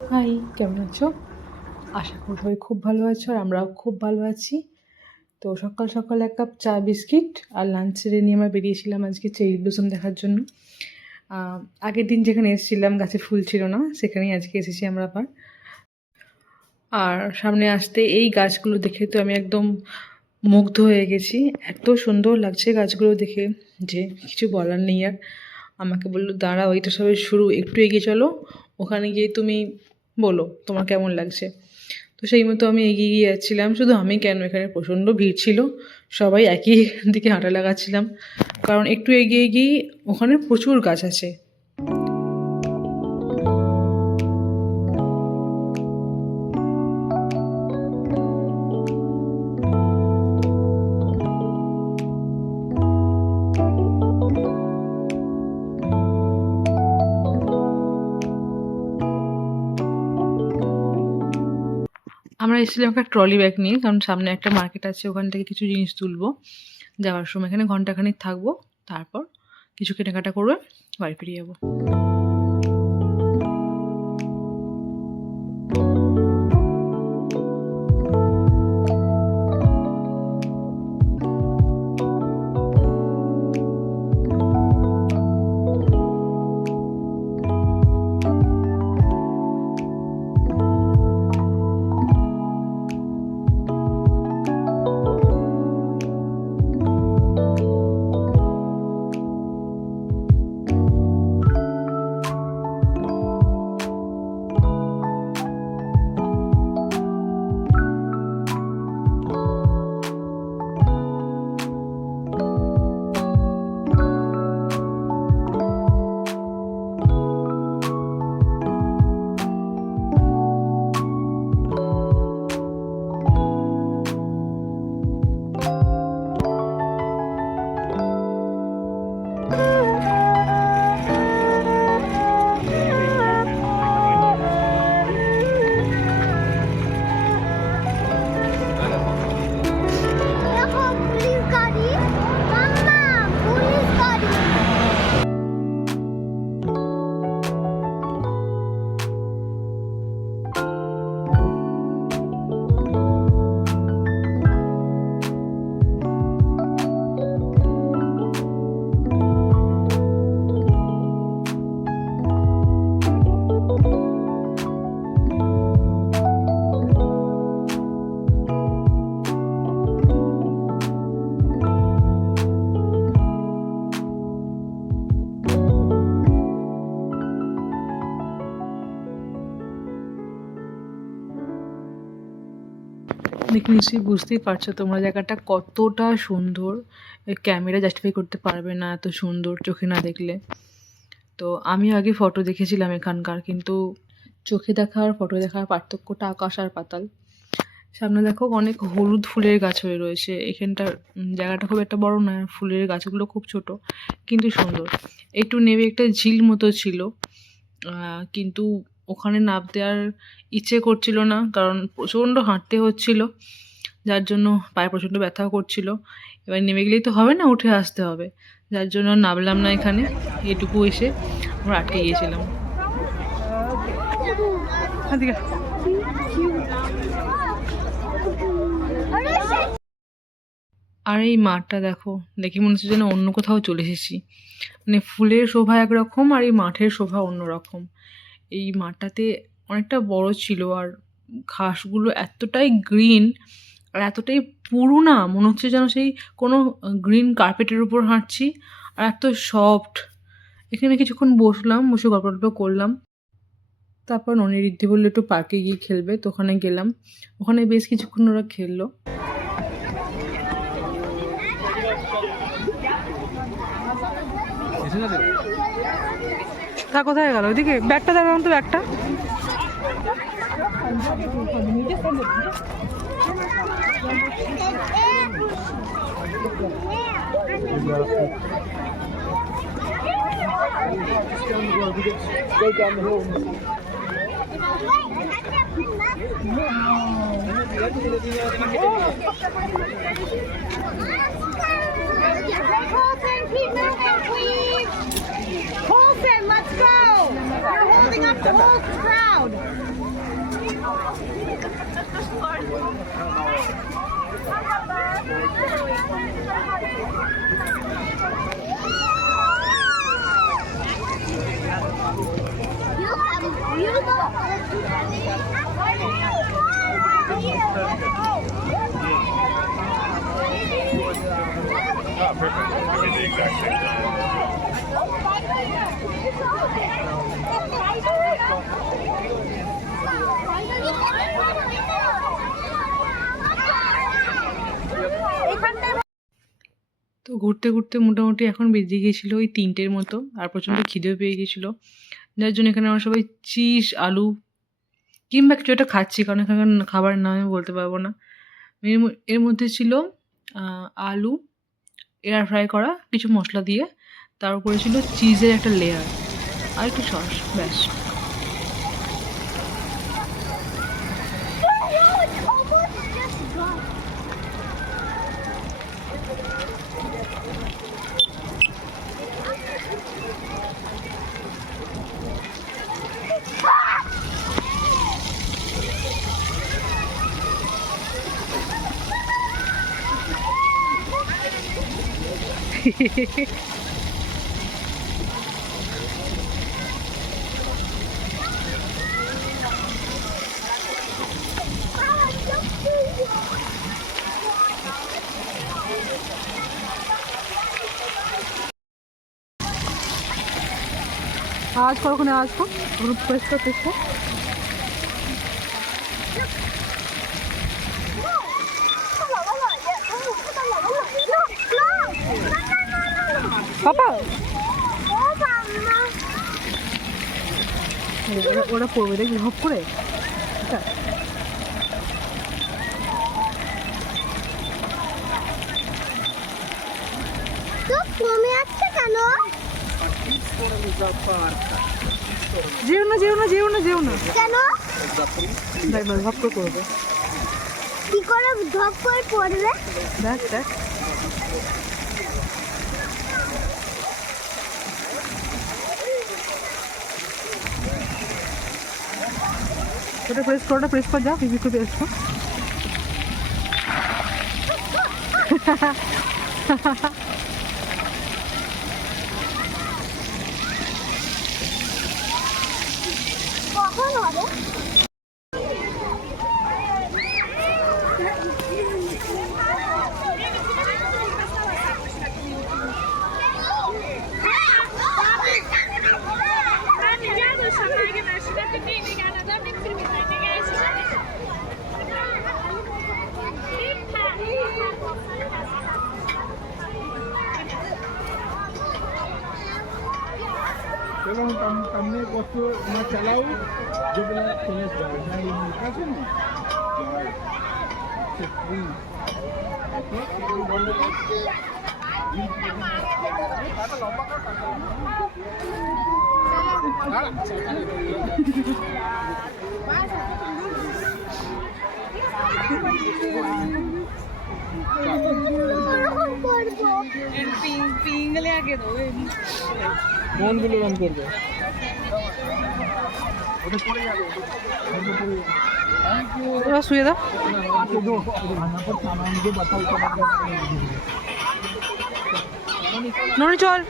High, কেমন আছো? আশা করি সবাই খুব ভালো আছো আর আমরাও খুব ভালো আছি। তো সকাল সকাল এক কাপ চা বিস্কিট আর লাঞ্চ সেরে নিয়ে আমরা বেরিয়েছিলাম আজকে চেরি ব্লসম দেখার জন্য। আগের দিন যেখানে এসেছিলাম গাছে ফুল ছিল না, সেখানেই আজকে এসেছি আমরা আবার। আর সামনে আসতে এই গাছগুলো দেখে তো আমি একদম মুগ্ধ হয়ে গেছি। এত সুন্দর লাগছে গাছগুলো দেখে যে কিছু বলার নেই আর। আমাকে বললো দাঁড়াও, এটা সবে শুরু, একটু এগিয়ে চলো, ওখানে গিয়ে তুমি বলো তোমার কেমন লাগছে। তো সেই মতো আমি এগিয়ে গিয়ে যাচ্ছিলাম। শুধু আমি কেন, এখানে প্রচণ্ড ভিড় ছিল, সবাই একই দিকে হাঁটা লাগাচ্ছিলাম, কারণ একটু এগিয়ে গিয়ে ওখানে প্রচুর গাছ আছে। আমরা এসেছিলাম একটা ট্রলি ব্যাগ নিয়ে, কারণ সামনে একটা মার্কেট আছে, ওখান থেকে কিছু জিনিস তুলবো। যাওয়ার সময় এখানে ঘন্টাখানিক থাকবো, তারপর কিছু কেনাকাটা করবে, বাড়ি ফিরে যাবো। দেখে নিশ্চয়ই বুঝতেই পারছো তোমরা জায়গাটা কতটা সুন্দর। ক্যামেরা জাস্টিফাই করতে পারবে না, এত সুন্দর চোখে না দেখলে। তো আমি আগে ফটো দেখেছিলাম এখানকার, কিন্তু চোখে দেখা আর ফটো দেখার পার্থক্যটা আকাশ আর পাতাল। সামনে দেখো অনেক হলুদ ফুলের গাছ হয়ে রয়েছে। এখানটার জায়গাটা খুব একটা বড় নয়, ফুলের গাছগুলো খুব ছোট কিন্তু সুন্দর। একটু নেমে একটা ঝিল মতো ছিল, কিন্তু ওখানে নামতে আর ইচ্ছে করছিল না, কারণ প্রচণ্ড হাঁটতে হচ্ছিল, যার জন্য পায়ে প্রচণ্ড ব্যথাও করছিল। এবার নেমে গেলেই তো হবে না, উঠে আসতে হবে, যার জন্য নামলাম না এখানে। এটুকু এসে আমরা আটকে গিয়েছিলাম। আর এই মাঠটা দেখো, দেখে মনে হচ্ছে যেন অন্য কোথাও চলে এসেছি। মানে ফুলের শোভা একরকম আর এই মাঠের শোভা অন্যরকম। এই মাঠটাতে অনেকটা বড় ছিল, আর ঘাসগুলো এতটাই গ্রিন আর এতটাই পুরু, মনে হচ্ছে যেন সেই কোনো গ্রিন কার্পেটের উপর হাঁটছি, আর এত সফট। এখানে কিছুক্ষণ বসলাম, বসে গল্প টল্প করলাম। তারপর ঋদ্ধি বললো একটু পার্কে গিয়ে খেলবে, তো ওখানে গেলাম। ওখানে বেশ কিছুক্ষণ ওরা খেললো। তা কোথায় গেল? ওইদিকে ব্যাগটা দেখান তো, ব্যাগটা। Colson, let's go! You're holding up whole crowd. Oh, perfect. Give me the exact same time. তো ঘুরতে ঘুরতে মোটামুটি এখন বেজে গিয়েছিল ওই 3টের মতো, আর প্রচণ্ড খিদেও পেয়ে গেছিলো, যার জন্য এখানে আমরা সবাই চিজ আলু কিংবা কিছু একটা খাচ্ছি, কারণ এখানকার খাবার নাম আমি বলতে পারবো না। এর মধ্যে ছিল আলু এয়ার ফ্রাই করা কিছু মশলা দিয়ে, তার উপরে ছিল চিজের একটা লেয়ার আর একটু সস, ব্যাস। আওয়াজ করো, ওখানে আওয়াজ কর, গ্রুপ প্রেস কর, প্রেস কর। পাপা ওরা পড়বে দেখবি হপ করে। তো কমে যাচ্ছে কেন? যেও না যেও না যেও না যেও না, কেন? দেখ দেখ হপ করে করবে, কি করে ধপ করে পড়বে? দেখ দেখ। ওটা প্রেস কর, ওটা প্রেস কর, যা পিপি করে প্রেস কর। কখন হবে? Pero kami waktu macam laut, dia bilang kena jalan dari muka sini. Setri. Okey, kita boleh. পিঙ্গলে আগে দো, কোনগুলো রং করবে? ওটা পড়ে যাবে, ওটা পড়ে যাবে। ওরা শুয়ে দাও। आके दो खाना पर खाना मुझे बताओ क्या ননি চল।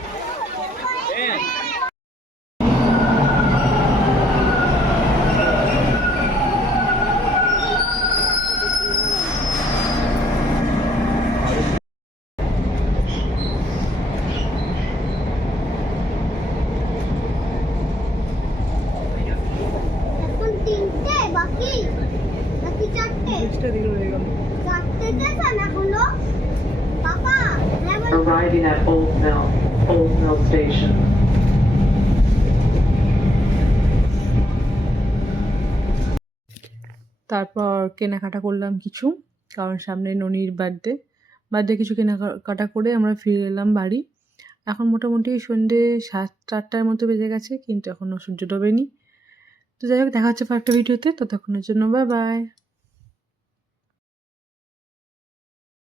এখন 3টে বাকি, নাকি 4টে? চেষ্টা দিকে রয়ে গেল। 4টে না হলো? পাপা, Arriving at Old Mill Station. তারপর কেনাকাটা করলাম কিছু, কারণ সামনে ননির বার্থডে কিছু কেনাকাটা করে আমরা ফিরে এলাম বাড়ি। এখন মোটামুটি সন্ধ্যে 7-8টার মতো বেজে গেছে, কিন্তু এখনও সূর্য ডোবেনি। তো যাই হোক, দেখা হচ্ছে একটা ভিডিওতে, ততক্ষণের জন্য বাই বাই।